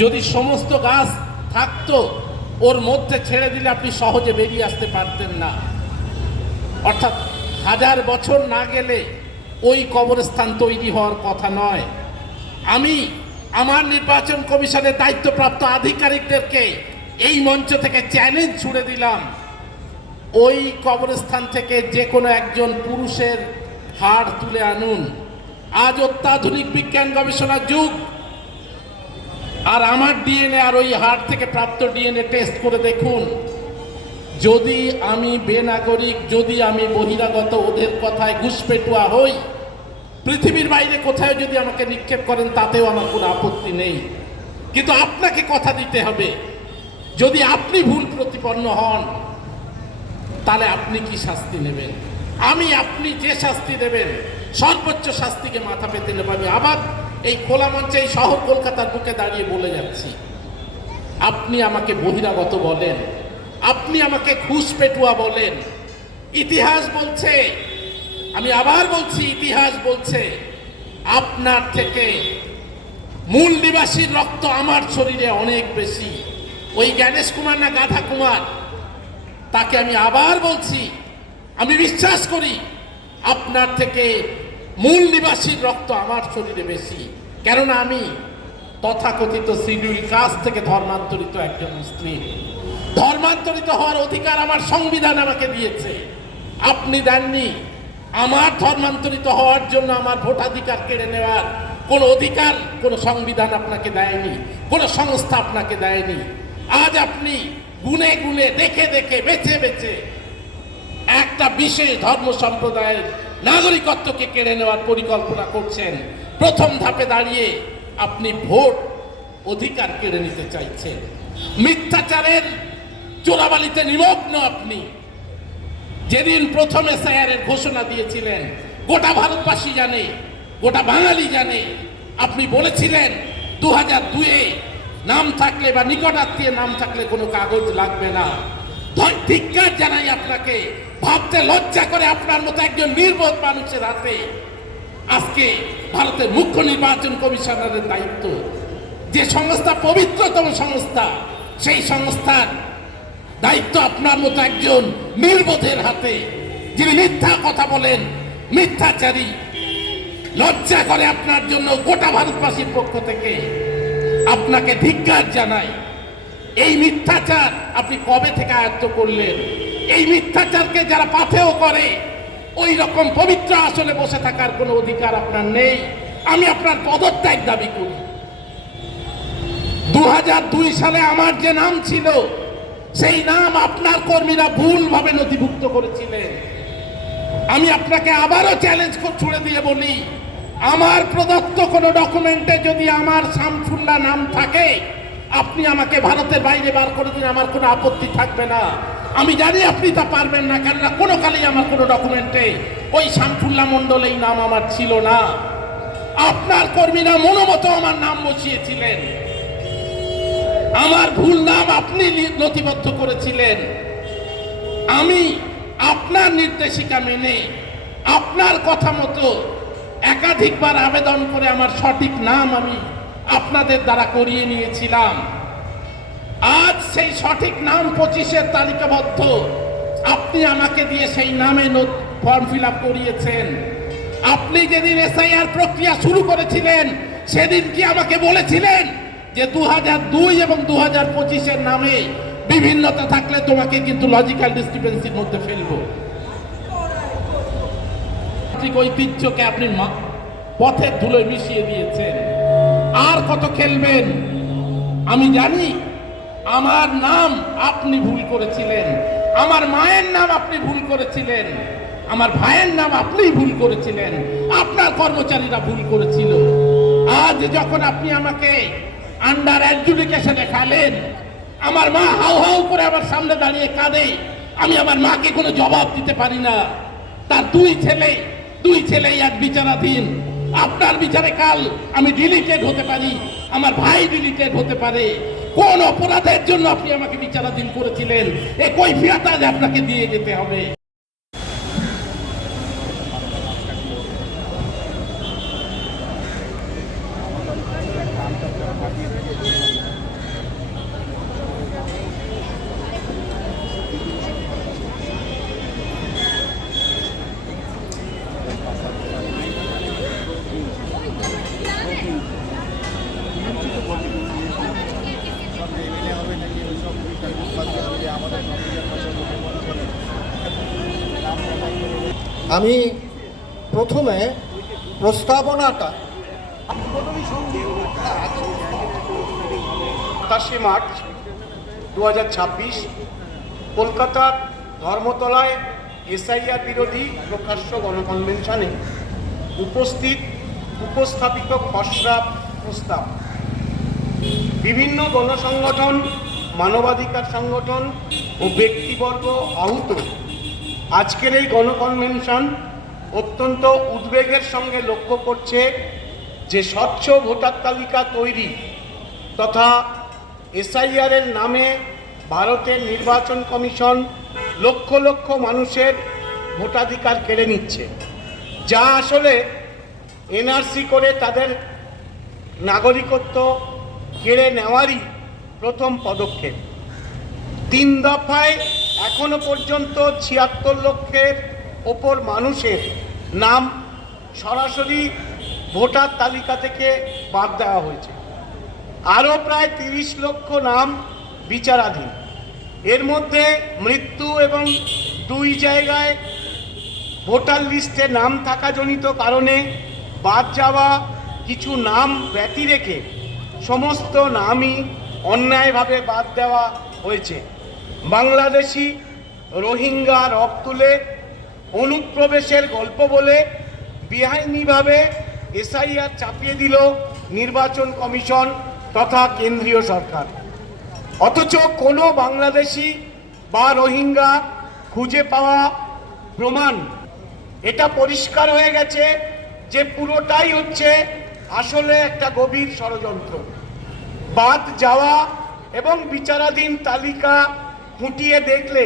যদি সমস্ত গাছ থাকতো ওর মধ্যে ছেড়ে দিলে আপনি সহজে বেরিয়ে আসতে পারতেন না। অর্থাৎ 1000 বছর না গেলে ওই কবরস্থান তৈরি হওয়ার কথা নয়। আমি আমার নির্বাচন কমিশনের দায়িত্বপ্রাপ্ত আধিকারিকদেরকে এই মঞ্চ থেকে চ্যালেঞ্জ ছুড়ে দিলাম, ওই কবরস্থান থেকে যে কোনো একজন পুরুষের হাড় তুলে আনুন। আজ অত্যাধুনিক বিজ্ঞান গবেষণার যুগ, আর আমার ডিএনএ আর ওই হাড় থেকে প্রাপ্ত ডিএনএ টেস্ট করে দেখুন। যদি আমি বেনাগরিক, যদি আমি বহিরাগত, ওদের কথায় ঘুষপেটুয়া হই, পৃথিবীর বাইরে কোথাও যদি আমাকে নিক্ষেপ করেন তাতেও আমার কোনো আপত্তি নেই। কিন্তু আপনাকে কথা দিতে হবে, যদি আপনি ভুল প্রতিপন্ন হন তাহলে আপনি কি শাস্তি নেবেন। আপনি যে শাস্তি দেবেন সর্বোচ্চ শাস্তিকে মাথা পেতে নেব। আমি আবার এই খোলা মঞ্চে এই শহর কলকাতার বুকে দাঁড়িয়ে বলে যাচ্ছি, আপনি আমাকে বহিরাগত বলেন, আপনি আমাকে ঘুষপেটুয়া বলেন, ইতিহাস বলছে, আমি আবার বলছি, ইতিহাস বলছে আপনার থেকে মূল নিবাসীর রক্ত আমার শরীরে অনেক বেশি। ওই জ্ঞানেশ কুমার না গাধা কুমার, তাকে আমি আবার বলছি, আমি বিশ্বাস করি আপনার থেকে মূল নিবাসীর রক্ত আমার শরীরে বেশি। কেননা আমি তথাকথিত শিডিউল কাস্ট থেকে ধর্মান্তরিত একজন মুসলিম। ধর্মান্তরিত হওয়ার অধিকার আমার সংবিধান আমাকে দিয়েছে, আপনি দেননি। আমার ধর্মান্তরিত হওয়ার জন্য আমার ভোটাধিকার কেড়ে নেওয়ার কোনো অধিকার কোনো সংবিধান আপনাকে দেয়নি, কোনো সংস্থা আপনাকে দেয়নি। আজ আপনি গুনে গুনে, দেখে দেখে, বেছে বেছে একটা বিশেষ ধর্ম সম্প্রদায়ের নাগরিকত্বকে কেড়ে নেওয়ার পরিকল্পনা করছেন। প্রথম ধাপে দাঁড়িয়ে আপনি ভোট অধিকার কেড়ে নিতে চাইছেন। মিথ্যাচারের চোরাবালিতে নিমগ্ন আপনি। যেদিন প্রথম এসআইআর এর ঘোষণা দিয়েছিলেন, গোটা ভারতবাসী জানে, গোটা বাঙালি জানে, আপনি বলেছিলেন 2002-এ নাম থাকলে বা নিকটাত্মীয় নাম থাকলে কোনো কাগজ লাগবে না। ধিক্কার জানাই আপনাকে। ভাবতে লজ্জা করে আপনার মতো একজন নির্বোধ মানুষের হাতে আজকে ভারতের মুখ্য নির্বাচন কমিশনারের দায়িত্ব। যে সংস্থা পবিত্রতম সংস্থা, সেই সংস্থার দায়িত্ব আপনার মতো একজন নির্বোধের হাতে, যিনি মিথ্যা কথা বলেন, মিথ্যাচারী। লজ্জা করে আপনার জন্য গোটা ভারতবাসীর পক্ষ থেকে আপনাকে ধিক্কার জানাই। এই মিথ্যাচার আপনি কবে থেকে আয়ত্ত করলেন? এই মিথ্যাচারকে যারা পাথেয় করে, ওই রকম পবিত্র আসলে বসে থাকার কোনো অধিকার আপনার নেই। আমি আপনার পদত্যাগ দাবি করি। 2002 সালে আমার যে নাম ছিল, সেই নাম আপনার কর্মীরা ভুলভাবে নথিভুক্ত করেছিলেন। আমি আপনাকে আবারও চ্যালেঞ্জ ছুড়ে দিয়ে বলি, আমার প্রদত্ত কোনো ডকুমেন্টে যদি আমার শামসুল্লাহ নাম থাকে, আপনি আমাকে ভারতের বাইরে বার করে দিন, আমার কোনো আপত্তি থাকবে না। আমি জানি আপনি তা পারবেন না, কেননা কোনো কালেই আমার কোনো ডকুমেন্টে ওই শামসুল্লাহ মণ্ডল এই নাম আমার ছিল না। আপনার কর্মীরা মনোমতো আমার নাম বসিয়েছিলেন। আমার ভুল নাম আপনি নথিবদ্ধ করেছিলেন। আমি আপনার নির্দেশিকা মেনে, আপনার কথা মতো একাধিকবার আবেদন করে আমার সঠিক নাম আমি আপনাদের দ্বারা করিয়ে নিয়েছিলাম। আজ সেই সঠিক নাম 25-এর তালিকাবদ্ধ, আপনি আমাকে দিয়ে সেই নামে ফর্ম ফিল আপ করিয়েছেন। আপনি যেদিন এসআইআর প্রক্রিয়া শুরু করেছিলেন, সেদিন কি আমাকে বলেছিলেন যে 2002 এবং 2025-এর নামে বিভিন্নতা থাকলে তোমাকে কিন্তু লজিক্যাল ডিসক্রিপেন্সির মধ্যে ফেলবো? ঐতিহ্যকে আপনি পথের ধুলোয় মিশিয়ে দিয়েছেন। আর কত খেলবেন? আমি জানি আমার নাম আপনি ভুল করেছিলেন, আমার মায়ের নাম আপনি ভুল করেছিলেন, আমার ভাইয়ের নাম আপনি ভুল করেছিলেন, আপনার কর্মচারীরা ভুল করেছিল। আজ যখন আপনি আমাকে আন্ডার অ্যাডজুডিকেশনে ফেলেন, আমার মা হাউ হাউ করে আমার সামনে দাঁড়িয়ে কাঁদে, আমি আমার মাকে কোনো জবাব দিতে পারি না। তার দুই ছেলে আজ বিচারাধীন। আপনার বিচারে কাল আমি ডিলিটেড হতে পারি, আমার ভাই ডিলিটেড হতে পারে। কোন অপরাধের জন্য আপনি আমাকে বিচারাধীন করেছিলেন, এ কৈফিয়ত আজ আপনাকে দিয়ে যেতে হবে। আমি প্রথমে প্রস্তাবনাটা 27 মার্চ 2026 কলকাতার ধর্মতলায় এসআইআর বিরোধী প্রকাশ্য গণকনভেনশনে উপস্থাপিত খসড়া প্রস্তাব বিভিন্ন গণসংগঠন, মানবাধিকার সংগঠন ও ব্যক্তিবর্গ আহত আজকের এই গণকনভেনশন অত্যন্ত উদ্বেগের সঙ্গে লক্ষ্য করছে যে স্বচ্ছ ভোটার তালিকা তৈরি তথা এসআইআরের নামে ভারতের নির্বাচন কমিশন লক্ষ লক্ষ মানুষের ভোটাধিকার কেড়ে নিচ্ছে, যা আসলে এনআরসি করে তাদের নাগরিকত্ব কেড়ে নেওয়ারই প্রথম পদক্ষেপ। 3 দফায় এখনো পর্যন্ত 76 লক্ষের ওপর মানুষের নাম সরাসরি ভোটার তালিকা থেকে বাদ দেওয়া হয়েছে। আরও প্রায় 30 লক্ষ নাম বিচারাধীন। এর মধ্যে মৃত্যু এবং 2 জায়গায় ভোটার লিস্টে নাম থাকাজনিত কারণে বাদ যাওয়া কিছু নাম ব্যতি রেখে সমস্ত নামই অন্যায়ভাবে বাদ দেওয়া হয়েছে। বাংলাদেশি রোহিঙ্গা রব তুলে অনুপ্রবেশের গল্প বলে বেআইনিভাবে এসআইআর চাপিয়ে দিল নির্বাচন কমিশন তথা কেন্দ্রীয় সরকার। অথচ কোনো বাংলাদেশি বা রোহিঙ্গা খুঁজে পাওয়া প্রমাণ এটা পরিষ্কার হয়ে গেছে যে পুরোটাই হচ্ছে আসলে একটা গভীর ষড়যন্ত্র। বাদ যাওয়া এবং বিচারাধীন তালিকা খুঁটিয়ে দেখলে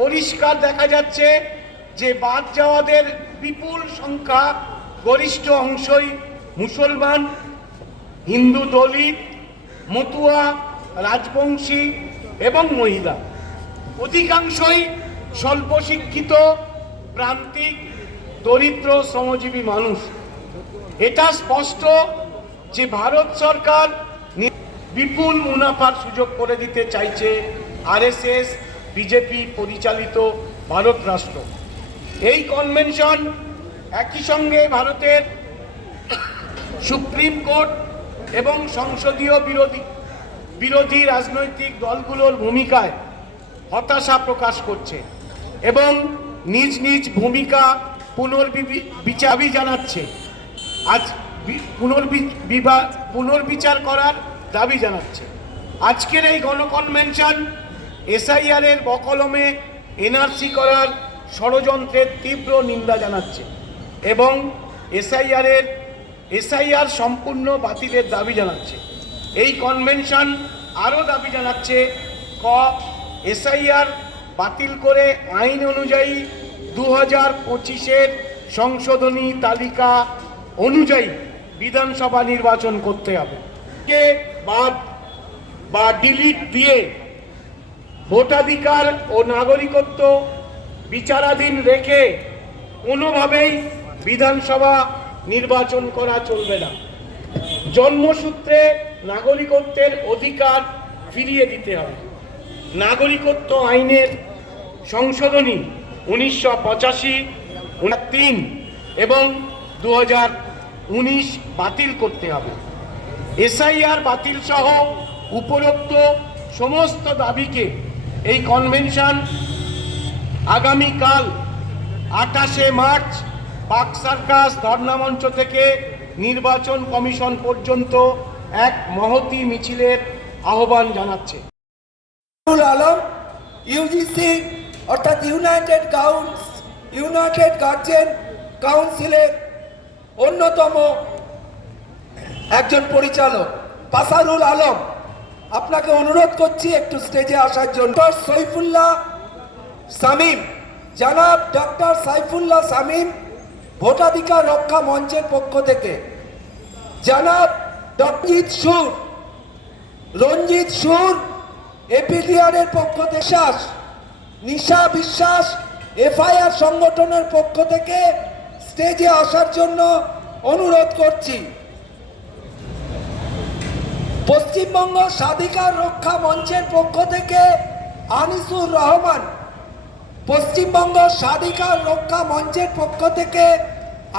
পরিষ্কার দেখা যাচ্ছে যে বাদ যাওয়াদের বিপুল সংখ্যা গরিষ্ঠ অংশই মুসলমান, হিন্দু, দলিত, মতুয়া, রাজবংশী এবং মহিলা। অধিকাংশই স্বল্প শিক্ষিত, প্রান্তিক, দরিদ্র, শ্রমজীবী মানুষ। এটা স্পষ্ট যে ভারত সরকার বিপুল মুনাফার সুযোগ করে দিতে চাইছে আরএসএস বিজেপি পরিচালিত ভারত রাষ্ট্র। এই কনভেনশন একই সঙ্গে ভারতের সুপ্রিম কোর্ট এবং সংসদীয় বিরোধী রাজনৈতিক দলগুলোর ভূমিকায় হতাশা প্রকাশ করছে এবং নিজ নিজ ভূমিকা পুনর্বিচার জানাচ্ছে। আজ পুনর্বিচার করার দাবি জানাচ্ছে। আজকের এই গণকনভেনশন এসআইআরের বকলমে এনআরসি করার ষড়যন্ত্রের তীব্র নিন্দা জানাচ্ছে এবং এসআইআর সম্পূর্ণ বাতিলের দাবি জানাচ্ছে। এই কনভেনশন আরও দাবি জানাচ্ছে এসআইআর বাতিল করে আইন অনুযায়ী 2025-এর সংশোধনী তালিকা অনুযায়ী বিধানসভা নির্বাচন করতে হবে। বাদ বা ডিলিট দিয়ে ভোটাধিকার ও নাগরিকত্ব বিচারাধীন রেখে কোনোভাবেই বিধানসভা নির্বাচন করা চলবে না। জন্মসূত্রে নাগরিকত্বের অধিকার ফিরিয়ে দিতে হবে। নাগরিকত্ব আইনের সংশোধনী 1985, 1903 এবং 2019 বাতিল করতে হবে। এসআইআর বাতিল সহ উপরোক্ত সমস্ত দাবিকে এই কনভেনশন আগামীকাল 28শে মার্চ পার্ক সার্কাস ধর্ণামঞ্চ থেকে নির্বাচন কমিশন পর্যন্ত এক মহতী মিছিলের আহ্বান জানাচ্ছে। আলম ইউজিসি অর্থাৎ ইউনাইটেড গার্জিয়ান কাউন্সিলের অন্যতম একজন পরিচালক পাসারুল আলম, আপনাকে অনুরোধ করছি একটু স্টেজে আসার জন্য। সৈফুল্লাহ শামীম, জনাব ডক্টর সাইফুল্লাহ শামীম ভোটাধিকার রক্ষা মঞ্চের পক্ষ থেকে, জনাব রঞ্জিত সুর এপিডিআরের পক্ষ থেকে, নিশা বিশ্বাস এফআইআর সংগঠনের পক্ষ থেকে স্টেজে আসার জন্য অনুরোধ করছি। পশ্চিমবঙ্গ স্বাধিকার রক্ষা মঞ্চের পক্ষ থেকে আনিসুর রহমান পশ্চিমবঙ্গ স্বাধিকার রক্ষা মঞ্চের পক্ষ থেকে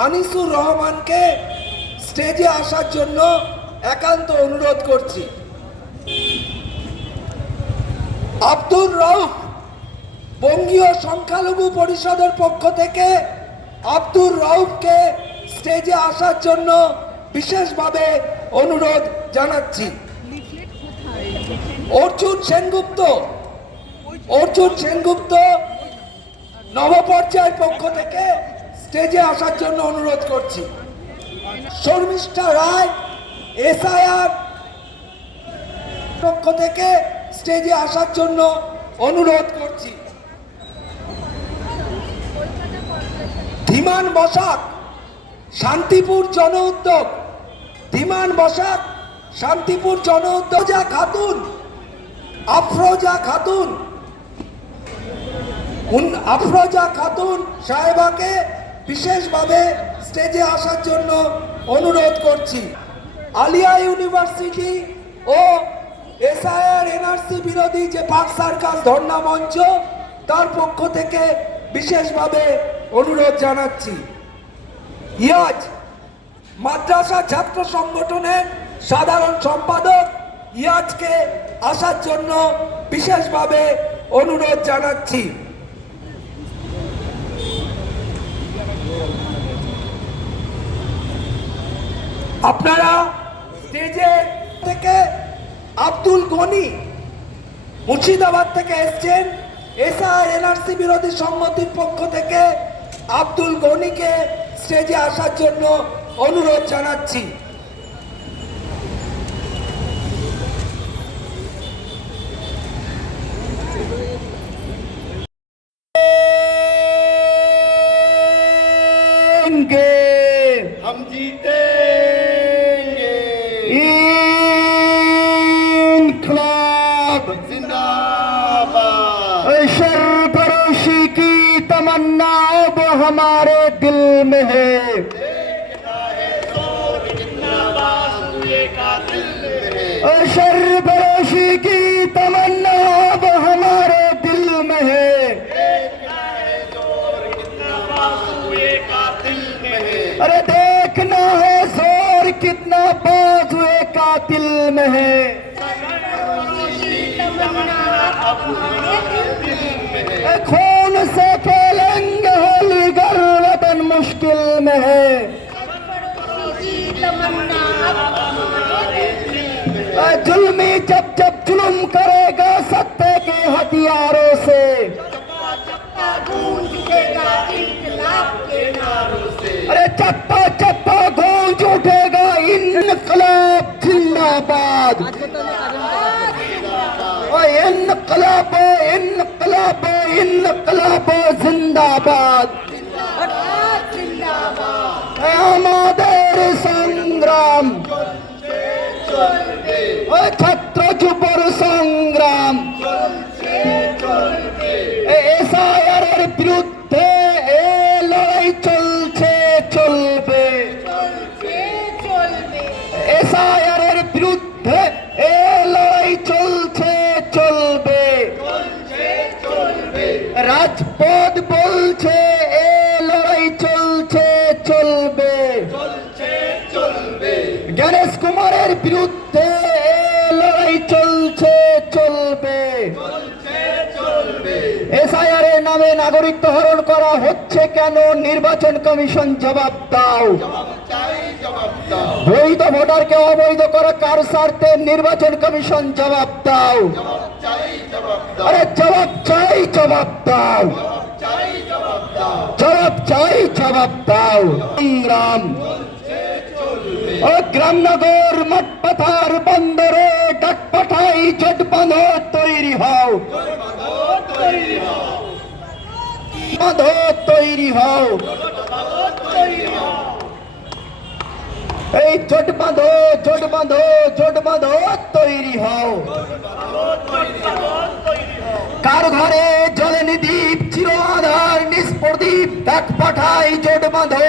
আনিসুর রহমানকে স্টেজে আসার জন্য একান্ত অনুরোধ করছি। আব্দুর রউফ বঙ্গীয় সংখ্যালঘু পরিষদের পক্ষ থেকে আব্দুর রউফকে স্টেজে আসার জন্য বিশেষভাবে অনুরোধ জানাচ্ছি। অর্জুন সেনগুপ্ত নবপর্যায়ের পক্ষ থেকে স্টেজে আসার জন্য অনুরোধ করছি। শর্মিষ্ঠা রায় এসআইআর পক্ষ থেকে স্টেজে আসার জন্য অনুরোধ করছি। ধীমান বসাক শান্তিপুর জন উদ্যোগ আফরোজা খাতুন সাহেবাকে বিশেষভাবে স্টেজে আসার জন্য অনুরোধ করছি। আলিয়া ইউনিভার্সিটি ও এসআইআর এনআরসি বিরোধী যে পার্ক সার্কাস ধর্ণা মঞ্চ তার পক্ষ থেকে বিশেষভাবে অনুরোধ জানাচ্ছি। ইয়াজ মাদ্রাসা ছাত্র সংগঠনের সাধারণ সম্পাদক ইয়াজকে আসার জন্য বিশেষভাবে অনুরোধ জানাচ্ছি। আপনারা স্টেজে থেকে আব্দুল গনি মুর্শিদাবাদ থেকে এসছেন। এসআইআর এনআরসি বিরোধী সংগঠনের পক্ষ থেকে আব্দুল গনিকে স্টেজে আসার জন্য অনুরোধ জানাচ্ছি। हम जीतेंगे इनकलाब जिंदाबाद। सरफरोशी की तमन्ना अब हमारे दिल में है। सरफरोशी की तमन्ना अब हमारे दिल में है। अरे देखना है जोर कितना बाजुए कातिल में है। खून से खेलेंगे होलीगर वतन मुश्किल में है। जुल्मी जब जब जुल्म करेगा सत्ते के हथियारों से, अरे चप्पा चप्पा गूंज उठेगा इनकलाब जिंदाबाद। इनकलाब इनकलाब इनकलाब जिंदाबाद। আমাদের সংগ্রাম ছাত্র যুবর সংগ্রাম এসআইআর এর বিরুদ্ধে এ লড়াই চলছে চলবে। এসআইআর এর বিরুদ্ধে এ লড়াই চলছে চলবে। রাজপথ বলছে এ লড়াই চলছে চলবে। গণেশ কুমারের বিরুদ্ধে এ লড়াই চলছে চলবে। এসআইআর এর নামে নাগরিকত্ব হরণ করা হচ্ছে কেন? নির্বাচন কমিশন জবাব দাও। বৈধ ভোটারকে অবৈধ করা কার স্বার্থে? নির্বাচন কমিশন জবাব দাও। আরে জবাব চাই, জবাব দাও। জবাব চাই, জবাব দাও। সংগ্রাম ও গ্রামনগর মঠ পাথার বন্দরে ডাক পাঠাই জট বাঁধো তৈরি হও। বাঁধো তৈরি হও। এই জট বাঁধো জট বাঁধো জট বাঁধো তৈরি হও। কার ঘরে জ্বলেনি দ্বীপ চির আধার নিষ্প্রদীপ ডাক পাঠাই জট বাঁধো